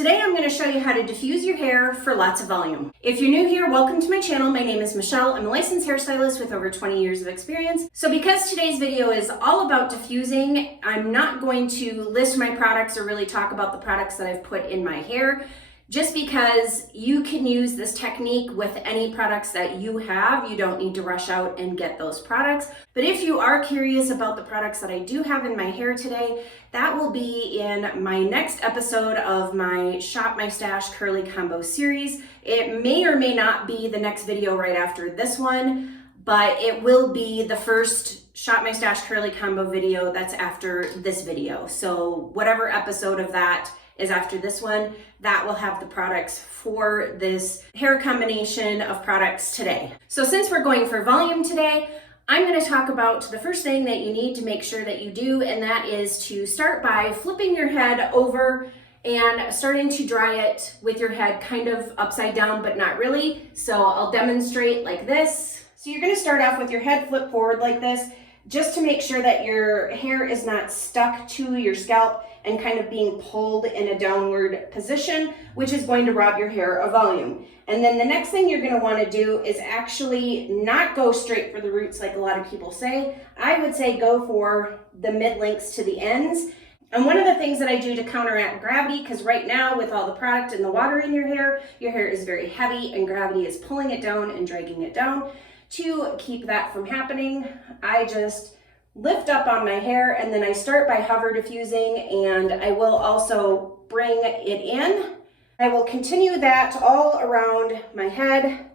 Today I'm going to show you how to diffuse your hair for lots of volume. If you're new here, welcome to my channel. My name is Michelle. I'm a licensed hairstylist with over 20 years of experience. So because today's video is all about diffusing, I'm not going to list my products or really talk about the products that I've put in my hair, just because you can use this technique with any products that you have. You don't need to rush out and get those products. But if you are curious about the products that I do have in my hair today, that will be in my next episode of my Shop My Stash Curly Combo series. It may or may not be the next video right after this one, but it will be the first Shop My Stash Curly Combo video that's after this video. So whatever episode of that is after this one, that will have the products for this hair combination of products today. So since we're going for volume today, I'm going to talk about the first thing that you need to make sure that you do, and that is to start by flipping your head over and starting to dry it with your head kind of upside down, but not really. So I'll demonstrate like this. So you're going to start off with your head flipped forward like this, just to make sure that your hair is not stuck to your scalp and kind of being pulled in a downward position, which is going to rob your hair of volume. And then the next thing you're going to want to do is actually not go straight for the roots like a lot of people say. I would say go for the mid-lengths to the ends. And one of the things that I do to counteract gravity, because right now with all the product and the water in your hair is very heavy and gravity is pulling it down and dragging it down. To keep that from happening, I just lift up on my hair and then I start by hover diffusing, and I will also bring it in. I will continue that all around my head,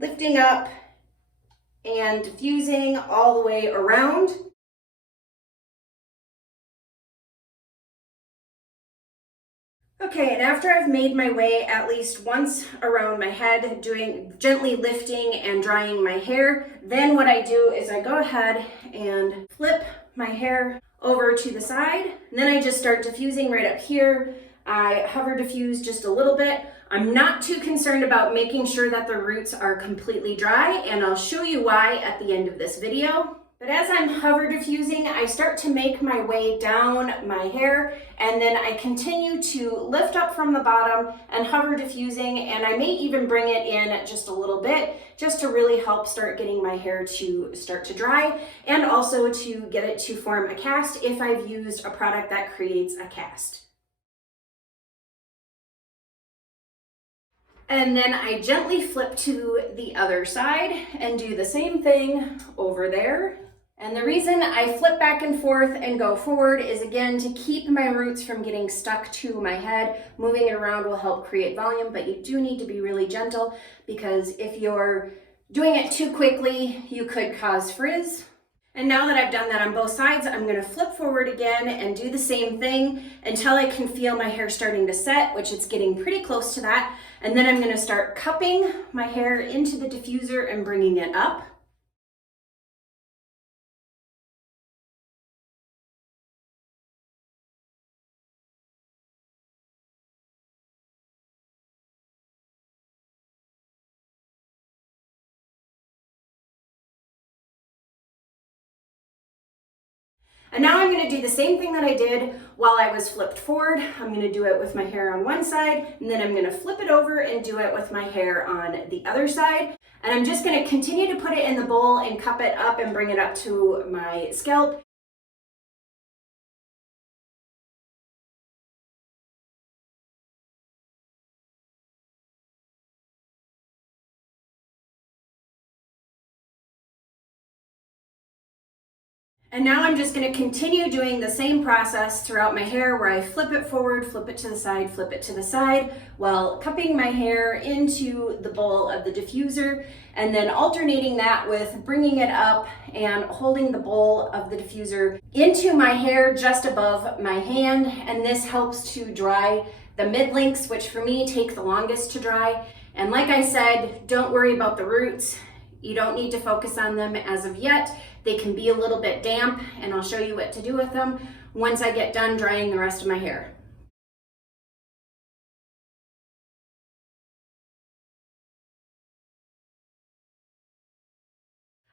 lifting up and diffusing all the way around. Okay, and after I've made my way at least once around my head, gently lifting and drying my hair, then what I do is I go ahead and flip my hair over to the side, and then I just start diffusing right up here. I hover diffuse just a little bit. I'm not too concerned about making sure that the roots are completely dry, and I'll show you why at the end of this video. But as I'm hover diffusing, I start to make my way down my hair, and then I continue to lift up from the bottom and hover diffusing, and I may even bring it in just a little bit just to really help start getting my hair to start to dry, and also to get it to form a cast if I've used a product that creates a cast. And then I gently flip to the other side and do the same thing over there. And the reason I flip back and forth and go forward is, again, to keep my roots from getting stuck to my head. Moving it around will help create volume, but you do need to be really gentle, because if you're doing it too quickly, you could cause frizz. And now that I've done that on both sides, I'm going to flip forward again and do the same thing until I can feel my hair starting to set, which it's getting pretty close to that. And then I'm going to start cupping my hair into the diffuser and bringing it up. And now I'm going to do the same thing that I did while I was flipped forward. I'm going to do it with my hair on one side, and then I'm going to flip it over and do it with my hair on the other side. And I'm just going to continue to put it in the bowl and cup it up and bring it up to my scalp. And now I'm just going to continue doing the same process throughout my hair, where I flip it forward, flip it to the side, flip it to the side, while cupping my hair into the bowl of the diffuser, and then alternating that with bringing it up and holding the bowl of the diffuser into my hair just above my hand. And this helps to dry the mid-lengths, which for me take the longest to dry. And like I said, don't worry about the roots. You don't need to focus on them as of yet. They can be a little bit damp, and I'll show you what to do with them once I get done drying the rest of my hair.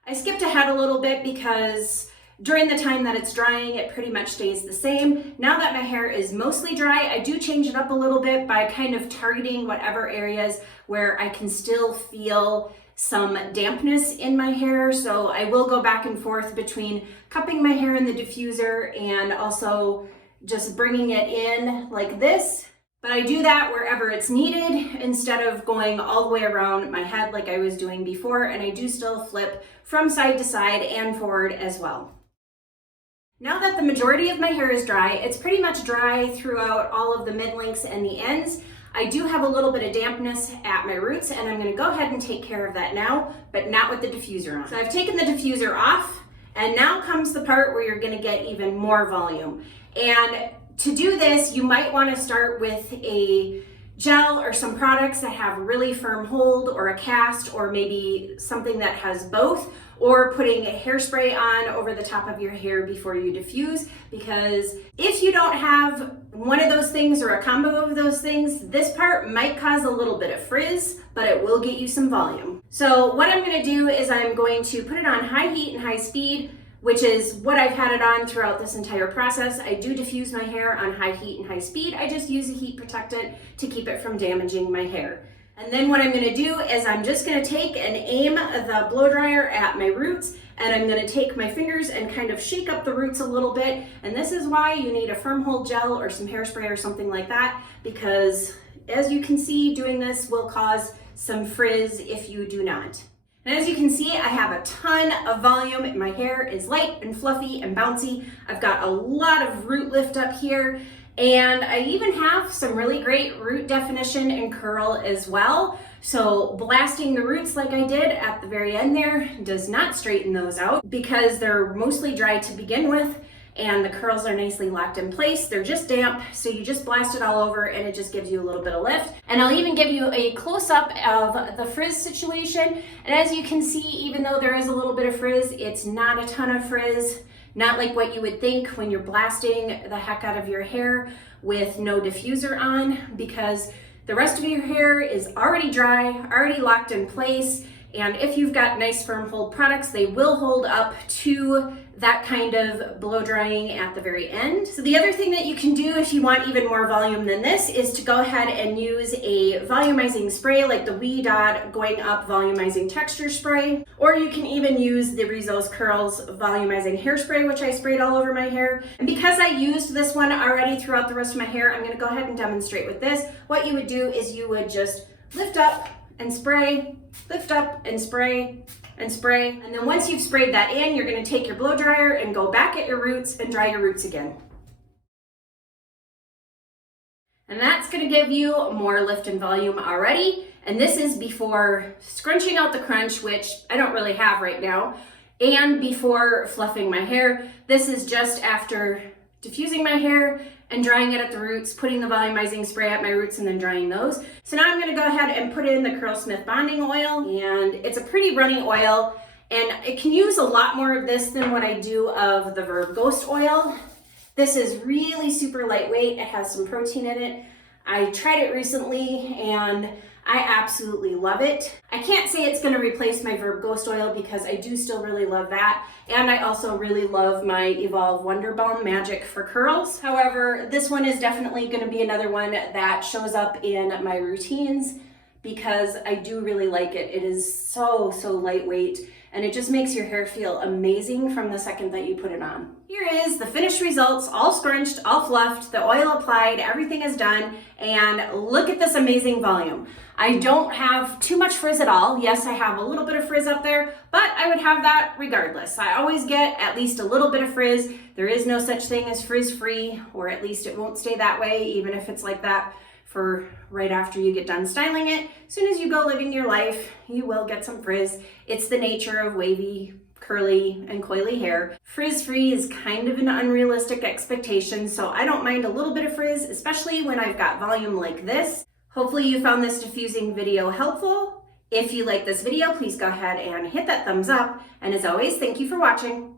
I skipped ahead a little bit because During the time that it's drying, it pretty much stays the same. Now that my hair is mostly dry, I do change it up a little bit by kind of targeting whatever areas where I can still feel some dampness in my hair. So I will go back and forth between cupping my hair in the diffuser and also just bringing it in like this. But I do that wherever it's needed instead of going all the way around my head like I was doing before. And I do still flip from side to side and forward as well. Now that the majority of my hair is dry, it's pretty much dry throughout all of the mid lengths and the ends. I do have a little bit of dampness at my roots, and I'm gonna go ahead and take care of that now, but not with the diffuser on. So I've taken the diffuser off, and now comes the part where you're gonna get even more volume. And to do this, you might wanna start with a gel or some products that have really firm hold, or a cast, or maybe something that has both, or putting a hairspray on over the top of your hair before you diffuse, because if you don't have one of those things or a combo of those things, this part might cause a little bit of frizz, but it will get you some volume. So what I'm gonna do is I'm going to put it on high heat and high speed, which is what I've had it on throughout this entire process. I do diffuse my hair on high heat and high speed. I just use a heat protectant to keep it from damaging my hair. And then what I'm gonna do is I'm just gonna take and aim the blow dryer at my roots, and I'm gonna take my fingers and kind of shake up the roots a little bit. And this is why you need a firm hold gel or some hairspray or something like that, because as you can see, doing this will cause some frizz if you do not. And as you can see, I have a ton of volume. My hair is light and fluffy and bouncy. I've got a lot of root lift up here, and I even have some really great root definition and curl as well. So blasting the roots like I did at the very end there does not straighten those out, because they're mostly dry to begin with, and the curls are nicely locked in place. They're just damp, so you just blast it all over and it just gives you a little bit of lift. And I'll even give you a close-up of the frizz situation. And as you can see, even though there is a little bit of frizz, it's not a ton of frizz, not like what you would think when you're blasting the heck out of your hair with no diffuser on, because the rest of your hair is already dry, already locked in place. And if you've got nice firm hold products, they will hold up to that kind of blow drying at the very end. So the other thing that you can do if you want even more volume than this is to go ahead and use a volumizing spray like the Wee Dot Going Up Volumizing Texture Spray, or you can even use the Rizzo's Curls Volumizing Hairspray, which I sprayed all over my hair. And because I used this one already throughout the rest of my hair, I'm gonna go ahead and demonstrate with this. What you would do is you would just lift up and spray, lift up and spray, and spray. And then once you've sprayed that in, you're gonna take your blow dryer and go back at your roots and dry your roots again. And that's gonna give you more lift and volume already. And this is before scrunching out the crunch, which I don't really have right now, and before fluffing my hair. This is just after diffusing my hair and drying it at the roots, putting the volumizing spray at my roots and then drying those. So now I'm gonna go ahead and put in the Curlsmith bonding oil, and it's a pretty runny oil, and it can use a lot more of this than what I do of the Verb Ghost oil. This is really super lightweight. It has some protein in it. I tried it recently and I absolutely love it. I can't say it's gonna replace my Verb Ghost oil because I do still really love that. And I also really love my Evolve Wonder Balm Magic for curls. However, this one is definitely gonna be another one that shows up in my routines because I do really like it. It is so lightweight, and it just makes your hair feel amazing from the second that you put it on. Here is the finished results, all scrunched, all fluffed, the oil applied, everything is done, and look at this amazing volume. I don't have too much frizz at all. Yes, I have a little bit of frizz up there, but I would have that regardless. I always get at least a little bit of frizz. There is no such thing as frizz-free, or at least it won't stay that way, even if it's like that for right after you get done styling it. As soon as you go living your life, you will get some frizz. It's the nature of wavy, curly, and coily hair. Frizz-free is kind of an unrealistic expectation, so I don't mind a little bit of frizz, especially when I've got volume like this. Hopefully you found this diffusing video helpful. If you like this video, please go ahead and hit that thumbs up. And as always, thank you for watching.